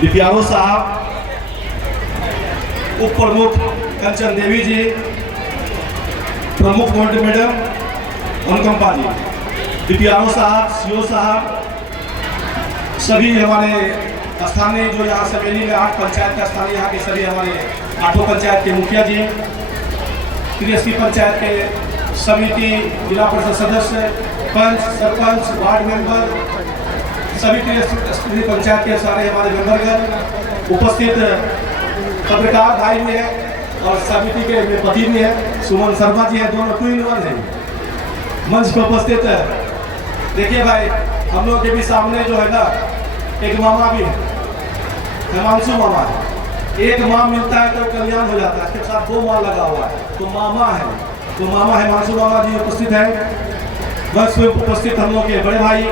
DPRO साहब, उप प्रमुख कंचन देवी जी, प्रमुख मोन्टी मैडम अनुकंपा जी, डीपीआरओ साहब, सीओ साहब, सभी हमारे स्थानीय जो यहाँ समेली में 8 पंचायत का स्थानीय यहाँ के सभी हमारे 8 पंचायत के मुखिया जी, त्रिस्ती पंचायत के समिति, जिला परिषद सदस्य, पंच, सरपंच, वार्ड मेंबर, सभी त्रिस्ती पंचायत के सारे हमारे मेंबरगण उपस्थित, पत्रकार भाई भी है और समिति के पति भी है, सुमन शर्मा जी है, दोनों 2 in 1 है मंच पर उपस्थित है। देखिए भाई, हम लोग के भी सामने जो है ना एक मामा भी है, हिमांशु मामा है। एक माँ मिलता है तो कल्याण हो जाता है, इसके साथ 2 माँ लगा हुआ है तो मामा है। तो मामा हिमांशु मामा जी उपस्थित है। बस में उपस्थित हम लोग के बड़े भाई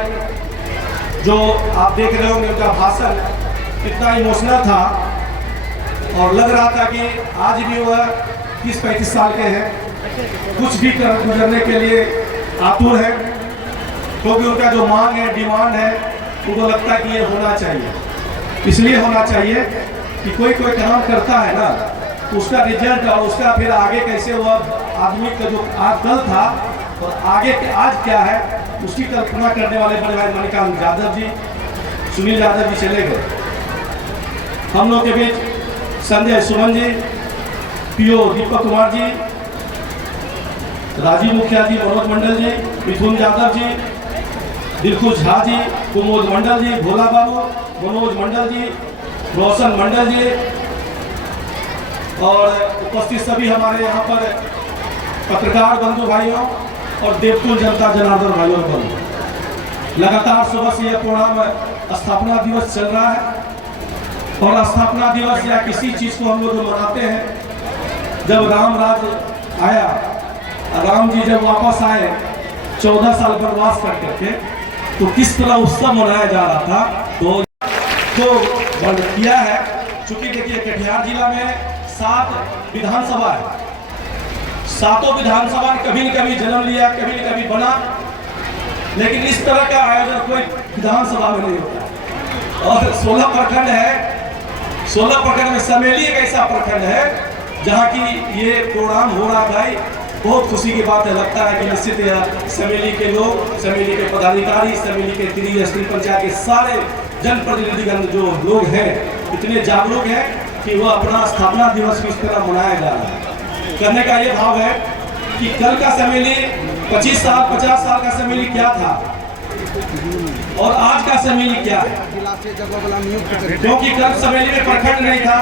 जो आप देख रहे होंगे, उनका भाषण कितना इमोशनल था और लग रहा था कि आज भी वह 30-35 साल के हैं, कुछ भी कर गुजरने के लिए आतुर है, क्योंकि उनका जो मांग है, डिमांड है, उनको लगता है कि ये होना चाहिए। इसलिए होना चाहिए कि कोई काम करता है ना तो उसका रिजल्ट और उसका फिर आगे कैसे हुआ, आदमी का जो आज कल था और आगे आज क्या है, उसकी कल्पना करने वाले बड़े भाई मणिकांत यादव जी, सुनील यादव जी चले गए। हम लोग के बीच संजय सुमन जी, पीओ दीपक कुमार जी, राजीव मुखिया जी, मनोज मंडल जी, मिथुन यादव जी, दिलखुश झा जी, कुमोद मंडल जी, भोला बाबू, मनोज मंडल जी, रोशन मंडल जी और उपस्थित सभी हमारे यहाँ पर पत्रकार बंधु भाइयों और देवकुल जनता जनार्दन भाइयों को लगातार सुबह से यह प्रोग्राम स्थापना दिवस चल रहा है। और स्थापना दिवस या किसी चीज़ को हम लोग मनाते हैं, जब राम राज्य आया, राम जी जब वापस आए 14 साल वनवास करके, तो किस तरह उत्सव मनाया जा रहा था तो बंद किया है। चूंकि देखिए कटिहार जिला में 7 विधानसभा है, 7 विधानसभा ने कभी न कभी जन्म लिया, कभी न कभी बना, लेकिन इस तरह का आयोजन कोई विधानसभा में नहीं होता। और 16 प्रखंड है, 16 प्रखंड में समेली एक ऐसा प्रखंड है जहाँ की ये प्रोग्राम हो रहा भाई, बहुत खुशी की बात है। लगता है कि निश्चित समेली के लोग, समेली के पदाधिकारी, समेली के त्रिस्ती पंचायत के सारे जनप्रतिनिधिगण जो लोग हैं इतने जागरूक हैं कि वह अपना स्थापना दिवस भी इस तरह मनाया जा रहा है। करने का ये भाव है कि कल का समेली 25 साल 50 साल का समेली क्या था और आज का समेली क्या है। क्योंकि कल समेली में प्रखंड नहीं था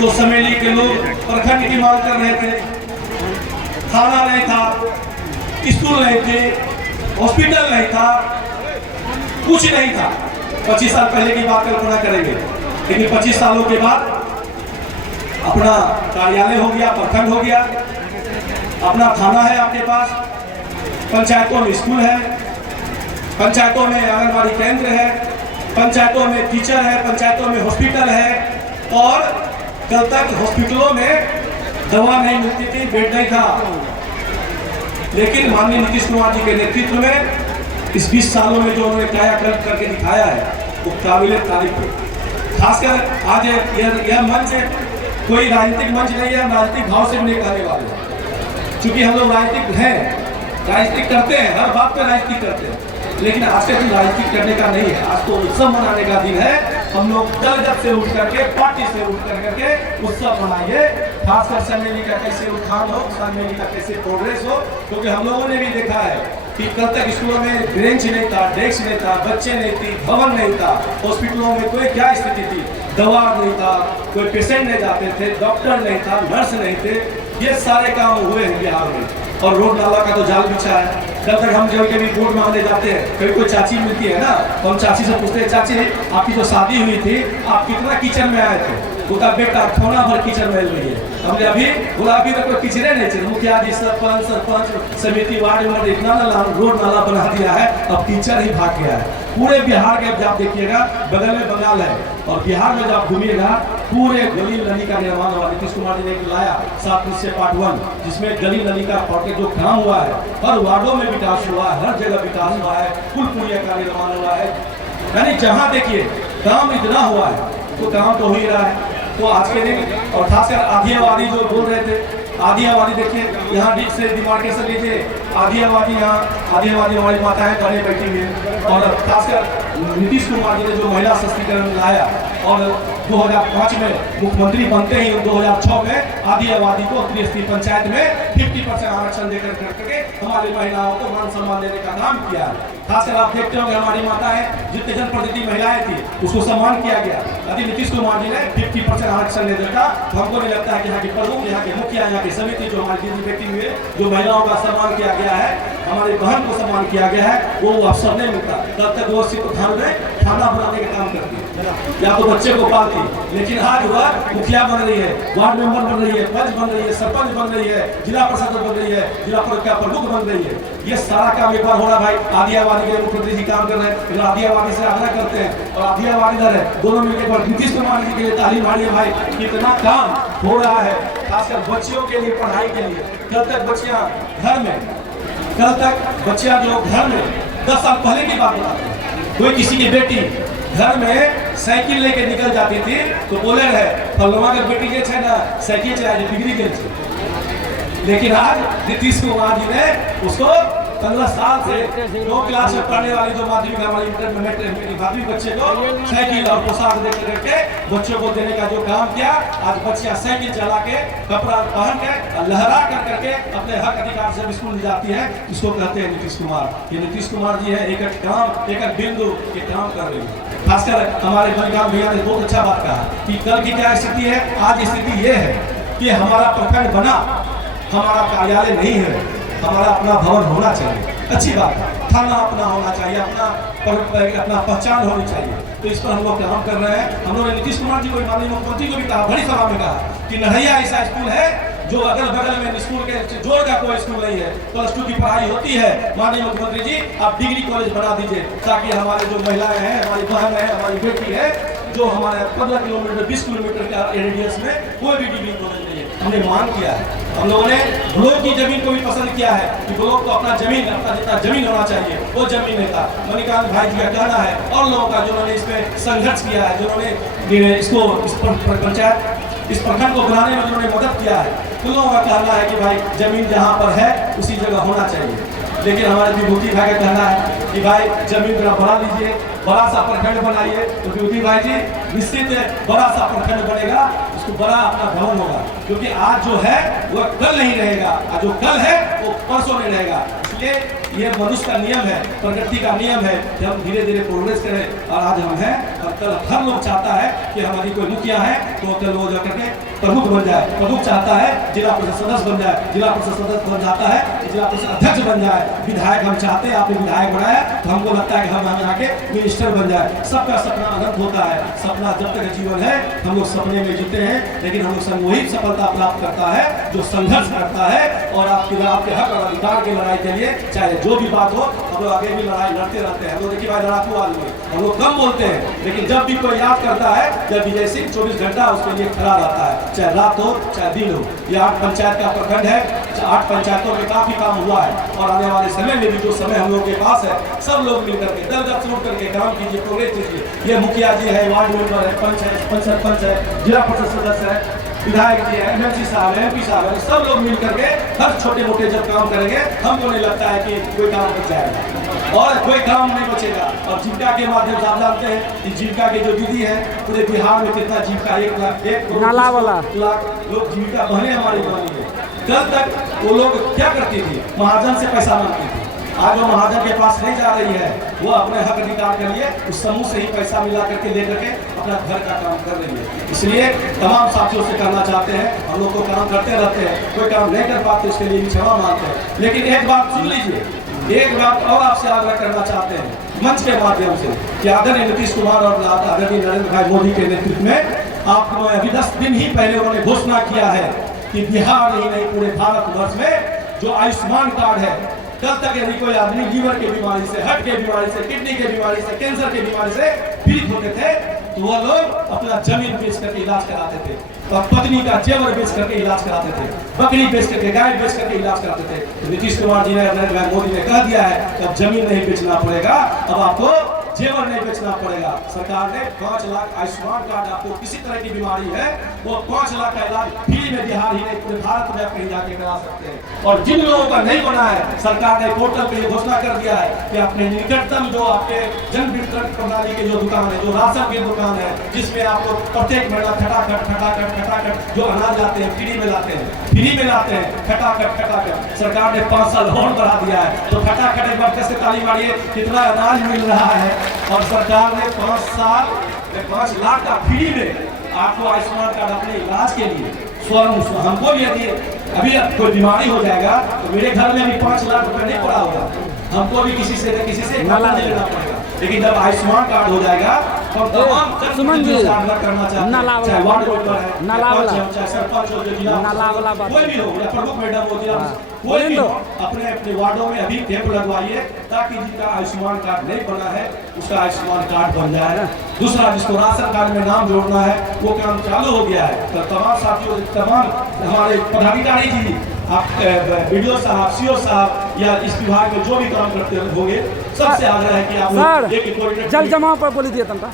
तो समेली के लोग प्रखंड की मांग कर रहे थे, खाना नहीं था, स्कूल नहीं थे, हॉस्पिटल नहीं था, कुछ नहीं था। 25 साल पहले की बात कल्पना करेंगे, लेकिन 25 सालों के बाद अपना कार्यालय हो गया, प्रखंड हो गया, अपना थाना है आपके पास, पंचायतों में स्कूल है, पंचायतों में आंगनबाड़ी केंद्र है, पंचायतों में टीचर है, पंचायतों में हॉस्पिटल है। और कल तक हॉस्पिटलों में दवा नहीं मिलती थी, बेड नहीं था, लेकिन माननीय नीतीश कुमार जी के नेतृत्व में इस 20 सालों में जो उन्होंने कायाकल्प करके दिखाया है वो काबिल तारीफ है। खासकर आज यह मंच कोई राजनीतिक मंच नहीं है, राजनीतिक भाव से भी नहीं कहने वाले, क्योंकि हम लोग राजनीतिक हैं, राजनीतिक करते हैं, हर बात पे राजनीतिक करते हैं, लेकिन आज के दिन राजनीतिक करने का नहीं है। आज तो उत्सव मनाने का दिन है। हम लोग दल से उठ करके, पार्टी से उठ करके उत्सव मनाइए। खासकर समेली का कैसे उत्थान हो, समेली का कैसे प्रोग्रेस हो, क्योंकि हम लोगों ने भी देखा है कि कल तक स्कूलों में बेंच नहीं था, डेस्क नहीं था, बच्चे नहीं थी, भवन नहीं था, हॉस्पिटलों में कोई क्या स्थिति थी, दवा नहीं था, कोई पेशेंट नहीं जाते थे, डॉक्टर नहीं था, नर्स नहीं थे। ये सारे काम हुए हैं बिहार में। और रोड नाला का तो जाल बिछा है। कल तक हम जब कभी वोट मांगने जाते हैं, कभी कोई चाची मिलती है ना, तो हम चाची से पूछते हैं, चाची आपकी जो शादी हुई थी आप कितना किचन में आए थे? उसका बेटा थोड़ा भर किचन में रही है। हमने अभी बोला अभी तक कोई किचने नहीं थे, मुखिया जी, सरपंच समिति, वार्ड मेंबर इतना रोड नाला बना दिया है, अब टीचर ही भाग गया है। पूरे बिहार के आप देखिएगा, बगल में बंगाल है और बिहार में जब घूमिएगा पूरे गली नली का निर्माण हुआ। नीतीश कुमार जी ने लाया 7 निश्चय पार्ट 1, जिसमें गली नली का जो काम हुआ है, हर वार्डों में विकास हुआ है, हर जगह विकास हुआ है, पुल पुलिया का निर्माण हुआ है। यानी जहाँ देखिए काम इतना हुआ है, तो काम तो हो ही रहा है। तो आज के दिन और खासकर आधी आबादी जो बोल रहे थे, आधी आबादी देखिए यहाँ बीच से डिमार्केशन लीजिए, आधी आबादी यहाँ, आधी आबादी हमारी माताएं घरे बैठी हुई है। और खासकर नीतीश कुमार जी ने जो महिला सशक्तिकरण लाया और 2005 में मुख्यमंत्री बनते ही 2006 में आधी आबादी को त्रिस्तरीय पंचायत में 50% आरक्षण देकर करके हमारी महिलाओं को मान सम्मान देने का काम किया है। खासकर आप देखते होंगे हमारी माताएं जितने जनप्रतिनिधि महिलाएं थी उसको सम्मान किया गया। यदि नीतीश कुमार जी ने 50% आरक्षण दे देता तो हमको नहीं लगता है कि यहाँ के प्रमुख, यहाँ के मुखिया, यहाँ की समिति जो हमारी दीदी बैठी हुई है, जो महिलाओं का सम्मान किया गया है, हमारी बहन को सम्मान किया गया है, वो अवसर नहीं मिलता। तब तक वो सिर्फ घर में खाना बनाने का काम करती है या तो बच्चे को पालती। लेकिन आज वह मुखिया बन रही है, वार्ड मेंबर बन रही है, पंच बन रही है, सरपंच बन रही है, जिला प्रशासक बन रही है, जिला प्रमुख बन रही है। ये सारा काम एक बार हो रहा भाई। आधी आबादी के मुख्यमंत्री जी काम कर रहे हैं, फिर आधी आबादी से आग्रह करते हैं और आधी आबादी इधर है, दोनों मिलकर नीतीश कुमार जी के लिए ताली मारिए भाई। कितना काम हो रहा है, खासकर बच्चियों के लिए, पढ़ाई के लिए। कल तक बच्चियां घर में, कल तक बच्चियां जो घर में 10 साल पहले की बात बताते हैं, कोई किसी की बेटी घर में साइकिल लेके निकल जाती थी तो बोले रहे फलवा के बेटी के छे ना साइकिल चलाए डिग्री के छे। लेकिन आज नीतीश कुमार जी ने उसको 15 साल से 2 क्लास में पढ़ने वाली जो माध्यमिक हमारी माध्यमिक बच्चे को साइकिल और पोशाक दे करके बच्चों को देने का जो काम किया, आज बच्चियां साइकिल चला के कपड़ा पहन के लहरा कर करके अपने हक अधिकार से स्कूल जाती है। इसको कहते हैं नीतीश कुमार। ये नीतीश कुमार जी है, एक काम, एक बिंदु के काम कर रही है। खासकर हमारे मणिकांत भैया ने बहुत अच्छा बात कहा कि कल की क्या स्थिति है। आज स्थिति ये है कि हमारा प्रखंड बना, हमारा कार्यालय नहीं है, हमारा अपना भवन होना चाहिए। अच्छी बात है, थाना अपना होना चाहिए, अपना पहचान होनी चाहिए। तो इस पर हम लोग काम कर रहे हैं। हम लोग ने नीतीश कुमार जी को, माननीय मुख्यमंत्री को भी कहा, बड़ी सभा में कहा कि नढ़ैया ऐसा स्कूल है जो अगल बगल में स्कूल के जोड़ का कोई स्कूल नहीं है, +2 की पढ़ाई होती है। माननीय मुख्यमंत्री जी आप डिग्री कॉलेज बना दीजिए ताकि हमारे जो महिलाएं हैं, हमारी बहन है, हमारी बेटी है, जो हमारे 15 किलोमीटर 20 किलोमीटर का रेडियस में कोई भी डिग्री कॉलेज नहीं है। हमने मांग किया है, हम लोगों ने ब्लॉक की जमीन को भी पसंद किया है कि ब्लॉक को अपना जमीन, अपना जितना जमीन होना चाहिए वो जमीन नहीं था। मणिकांत भाई जी का कहना है और लोगों का जिन्होंने इसमें संघर्ष किया है, जिन्होंने इसको पंचायत इस प्रखंड को बनाने में उन्होंने मदद किया है, उन लोगों का कहना है कि भाई जमीन जहाँ पर है उसी जगह होना चाहिए। लेकिन हमारे विभूति भाई का कहना है कि भाई जमीन जरा बना लीजिए, बड़ा सा प्रखंड बनाइए। तो विभूति भाई जी निश्चित बड़ा सा प्रखंड बनेगा, उसको बड़ा अपना भवन होगा, क्योंकि आज जो है वो कल नहीं रहेगा, आज जो कल है वो परसों नहीं रहेगा। इसलिए ये मनुष्य का नियम है, प्रकृति का नियम है कि हम धीरे धीरे प्रोग्रेस करें। और आज हम हैं और कल हर लोग चाहता है कि हमारी कोई मुखिया है तो कल वो जाकर के प्रमुख बन जाए, प्रमुख चाहता है जिला परिषद सदस्य बन जाए, जिला परिषद सदस्य बन जाता है जिला परिषद अध्यक्ष बन जाए, विधायक हम चाहते हैं, आपने विधायक बनाया तो हमको लगता है कि हम आगे मिनिस्टर बन जाए। सबका सपना अनंत होता है, सपना जब तक जीवन है हम लोग सपने में जीते हैं, लेकिन हम लोग वही सफलता प्राप्त करता है जो संघर्ष करता है और आपके हक और अधिकार की लड़ाई के लिए चाहे जो भी बात हो हम लोग आगे भी लड़ाई लड़ते रहते हैं। हम लोग देखिए भाई लड़ाकू आदमी, हम लोग कम बोलते हैं, लेकिन जब भी कोई याद करता है, जब विजय सिंह 24 घंटा उसके लिए खड़ा रहता है, चाहे रात हो चाहे दिन हो। ये 8 पंचायत का प्रखंड है, 8 पंचायतों में काफी काम हुआ है और आने वाले समय में भी जो समय हम लोग के पास है सब लोग मिलकर के दल दल शुरू करके काम कीजिए, प्रोग्रेस कीजिए। ये मुखिया जी है, वार्ड मेंबर है, पंच है, सरपंच है, जिला परिषद सदस्य है, विधायक जी है, एमएलसी साहब है, एमपी साहब है, सब लोग मिलकर के हर छोटे मोटे जब काम करेंगे हमको नहीं लगता है कि कोई काम बच जाएगा और कोई काम नहीं बचेगा। और जीविका के माध्यम से आप जानते हैं कि जीविका की जो दीदी है पूरे बिहार में कितना जीविका 1 लाख लोग जीविका बहने हमारी बनी है। कल तक वो लोग क्या करती थी, महाजन से पैसा मांगती थी। आज वो महाजन के पास नहीं जा रही है, वो अपने हक अधिकार के लिए उस समूह से ही पैसा मिला करके लेकर के अपना घर का काम कर रही है। इसलिए तमाम साथियों से कहना चाहते हैं, हम लोग को काम करते रहते हैं, कोई काम नहीं कर पाते उसके लिए भी क्षमा मांगते हैं। लेकिन एक बात सुन लीजिए, एक बात और आपसे आग्रह करना चाहते हैं मंच के माध्यम से कि आदरणीय नीतीश कुमार और आदरणीय नरेंद्र भाई मोदी के नेतृत्व में आप अभी 10 दिन ही पहले उन्होंने घोषणा किया है कि बिहार ही नहीं पूरे भारतवर्ष में जो आयुष्मान कार्ड है, कल तक यदि कोई आदमी लीवर की बीमारी से, हार्ट की बीमारी से, किडनी की बीमारी से, कैंसर की बीमारी से पीड़ित होते थे तो वह लोग अपना जमीन बेच करके इलाज कराते थे और पत्नी का जेवर बेच करके इलाज कराते थे, बकरी बेच करके, गाय बेच करके इलाज कराते थे। तो नीतीश कुमार जी ने, नरेंद्र भाई मोदी ने कह दिया है कि अब जमीन नहीं बेचना पड़ेगा, अब आपको जेवर नहीं बेचना पड़ेगा। सरकार ने 5 लाख आयुष्मान कार्ड, आपको किसी तरह की बीमारी है वो 5 लाख का इलाज फ्री में बिहार ही नहीं पूरे भारत में कहीं जाके करा सकते हैं। और जिन लोगों का नहीं बना है, सरकार ने पोर्टल के लिए घोषणा कर दिया है कि अपने निकटतम जो आपके जन वितरण प्रणाली के जो दुकान है, जो राशन की दुकान है, जिसमें आपको प्रत्येक महीना खटाखट जो अनाज लाते हैं फ्री में लाते हैं, खटाखट सरकार ने 5 साल और बढ़ा दिया है। तो खटाखट एक बार कैसे ताली मारिए, कितना अनाज मिल रहा है। और सरकार ने 5 साल में 5 लाख का फ्री में आपको आयुष्मान कार्ड अपने इलाज के लिए स्वयं। हमको भी यदि अभी कोई बीमारी हो जाएगा तो मेरे घर में भी 5 लाख रुपए नहीं पड़ा होगा, हमको भी किसी से लेना पड़ेगा। लेकिन जब आयुष्मान कार्ड हो जाएगा तो तमाम करना चाहते हैं, वार्ड मेंबर है, चाहे सरपंच हो, कोई भी हो, या प्रमुख मैडम हो, कोई भी हो, अपने अपने वार्डों में अभी कैंप लगवाइए ताकि जिसका आयुष्मान कार्ड नहीं बना है उसका आयुष्मान कार्ड बन जाए। दूसरा, जिसको राशन कार्ड में नाम जोड़ना है वो काम चालू हो गया है। तो तमाम साथियों, तमाम हमारे पदाधिकारी जी, आप वीडियो साहब, सीओ साहब या इस विभाग में जो भी काम करते होंगे, सबसे आग्रह है कि आप लोग एक जल जमाव पर बोली दिए तंता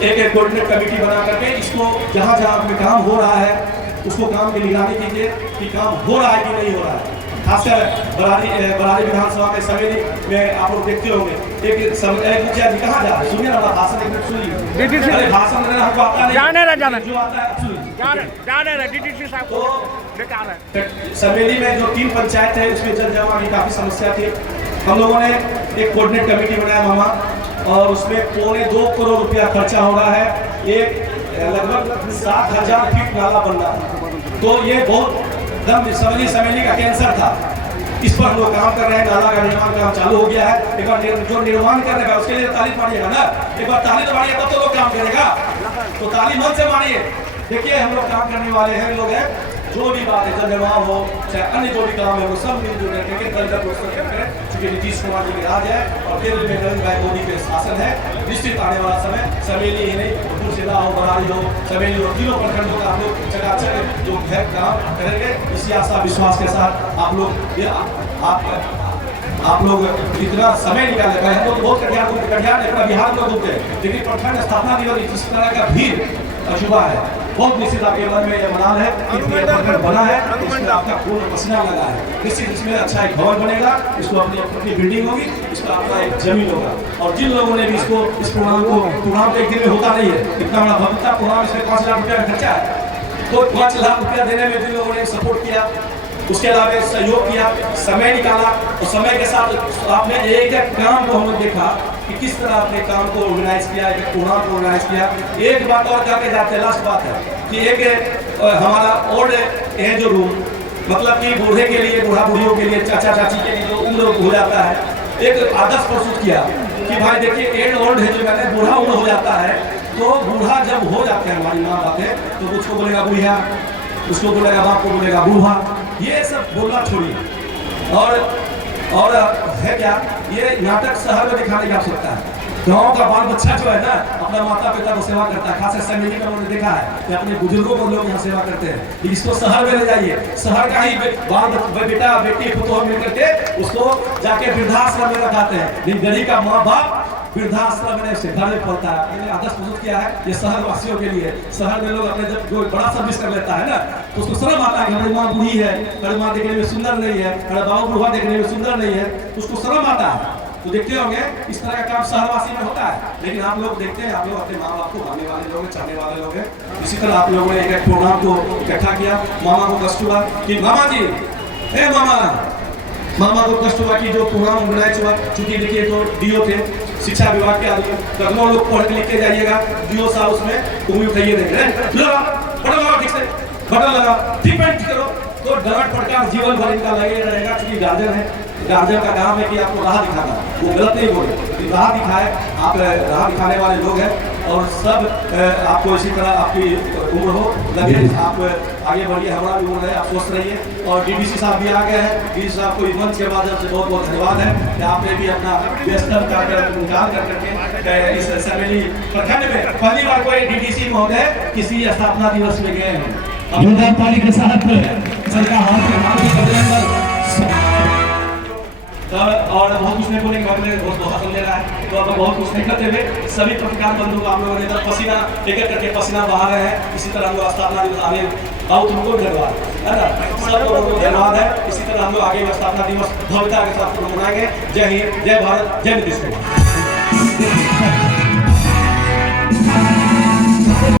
एक कोऑर्डिनेट कमेटी बना करके इसको जहाँ जहाँ पे काम हो रहा है उसको काम की निगरानी कीजिए कि काम हो रहा है कि नहीं हो रहा है। खासकर बरारी विधानसभा में सवेरे में आप लोग देखते होंगे एक मुखिया जी कहाँ जा रहे, सुनिए ना भाषण, एक मिनट सुनिए। अरे भाषण देना हमको आता नहीं, जो आता है तो समेली में जो 3 पंचायत है उसमें जल जमाव की काफी समस्या थी। हम लोगों ने एक कोऑर्डिनेट कमेटी बनाया मामा, और उसमें 2.25 करोड़ रुपया खर्चा हो रहा है। एक लगभग 7,000 फीट नाला बन रहा है। तो ये बहुत दम समेली का कैंसर था, इस पर हम लोग काम कर रहे हैं। नाला का निर्माण काम चालू हो गया है। एक बार जो निर्माण कर रहे हैं उसके लिए ताली मारिएगा ना, एक बार ताली तो मारिए तब तो लोग काम करेगा, तो ताली मन से मारिए। देखिए हम लोग काम करने वाले हैं, लोग हैं, जो भी बात है, जल जमाव हो चाहे अन्य जो भी काम है वो सब मिलजुल करें। चूंकि नीतीश कुमार जी की राज है और केंद्र में नरेंद्र भाई मोदी के शासन है, निश्चित आने वाला समय समेली ही नहीं, उधर जिला हो, बरारी हो, समेली हो, तीनों प्रखंडों का आप लोग चकाचक जो है काम करेंगे। इसी आशा विश्वास के साथ आप लोग इतना समय निकाले। हम लोग बहुत कटिहार बिहार में घूमते हैं, लेकिन प्रखंड स्थापना दिवस इस तरह का भीड़ अजूबा है। बहुत निश्चित आपके मन में यह मनाल है कि प्रखंड बना है, इसमें आपका खून पसीना लगा है। निश्चित इसमें अच्छा एक भवन बनेगा, इसको अपनी बिल्डिंग होगी, इसका अपना एक जमीन होगा। और जिन लोगों ने भी इस प्रोग्राम तो एक दिन में होता नहीं है, इतना बड़ा भव्यता प्रोग्राम, इसमें 5 लाख रुपया का खर्चा है। तो 5 लाख रुपया देने में जिन लोगों ने सपोर्ट किया, उसके अलावा सहयोग किया, समय निकाला, और समय के साथ आपने एक काम को हमने देखा कि किस तरह आपने काम को ऑर्गेनाइज किया, एक प्रोग्राम को ऑर्गेनाइज किया। एक बात और करके जाते हैं, लास्ट बात है कि एक हमारा ओल्ड एज रूम, मतलब कि बूढ़े के लिए, बूढ़ा बूढ़ियों के लिए, चाचा चाची के लिए जो उम्र हो जाता है, एक आदर्श प्रस्तुत किया कि भाई देखिए एज ओल्ड है, जो कहते हैं बूढ़ा उम्र हो जाता है, तो बूढ़ा जब हो जाते हैं हमारी माँ बाप है तो उसको बोलेगा बुढ़िया, उसको बोलेगा बाप को बोलेगा बूढ़ा, ये सब बोलना छोड़िए। और है क्या, ये नाटक शहर में दिखाने की आवश्यकता है। गाँव का बाल बच्चा जो है ना, अपना माता पिता को सेवा करता है, खासकर समेली में उन्होंने देखा है कि अपने बुजुर्गों को लोग यहाँ सेवा करते हैं। इसको शहर में ले जाइए, शहर का ही बाल बेटा बेटी पुतोह मिल करके उसको जाके वृद्धाश्रम में रखाते हैं। लेकिन गरीब का माँ बाप वृद्धाश्रम में उससे घर में पड़ता है। मैंने आदर्श प्रस्तुत किया है ये शहर वासियों के लिए। शहर में लोग अपने जब कोई बड़ा सर्विस कर लेता है ना, तो उसको शर्म आता है कि हमारी माँ बूढ़ी है, हमारी माँ देखने में सुंदर नहीं है, हमारा बाबू बूढ़ा देखने में सुंदर नहीं है, तो उसको शर्म आता है। तो देखते होंगे इस तरह का काम शहरवासी में होता है। लेकिन आप लोग देखते हैं, आप लोग अपने माँ बाप को मानने वाले लोग हैं, चाहने वाले लोग हैं। इसी तरह आप लोगों ने एक प्रोग्राम को इकट्ठा किया। मामा को कष्ट हुआ कि मामा जी, हे मामा को कष्ट हुआ कि जो प्रोग्राम ऑर्गेनाइज हुआ, चूंकि देखिए तो डीओ थे, शिक्षा विभाग के आदमी, कदमों लोग पढ़ के लिख के जाइएगा, डीओ साहब उसमें उंगली उठाइए, देंगे बटन लगा ठीक से, बटन लगा ठीक पेंट करो, तो डांट फटकार जीवन भर इनका लगे रहेगा। चूंकि गार्जियन है, गार्जियन का काम है कि आपको राह दिखाना, वो गलत नहीं बोले, राह दिखाए, आप राह दिखाने वाले लोग हैं। और सब आपको इसी तरह आपकी उम्र हो लगे, आप आगे बढ़िए, हमारा भी उम्र है, आप स्वस्थ रहिए। और डीडीसी साहब भी आ गए हैं, डीडीसी साहब को इस मंच के माध्यम से बहुत बहुत धन्यवाद है कि आपने भी अपना व्यस्तता निकाल करके इस समेली प्रखंड में पहली बार कोई डीडीसी महोदय किसी स्थापना दिवस में गए हैं। जोरदार ताली के साथ सबका हाथ तो और बहुत कुछ नहीं बोलेंगे, भाई मेरे बहुत भाषण दे रहा है, तो अब बहुत कुछ नहीं करते हुए सभी पत्रकार बंधु को हम लोगों ने इधर पसीना एक एक करके पसीना बहा रहे हैं। इसी तरह हम लोग स्थापना दिवस आगे और तुमको भी धन्यवाद है ना, सब लोगों को धन्यवाद है। इसी तरह हम लोग आगे स्थापना दिवस भव्यता के साथ मनाएंगे। जय हिंद, जय भारत, जय नीतीश कुमार।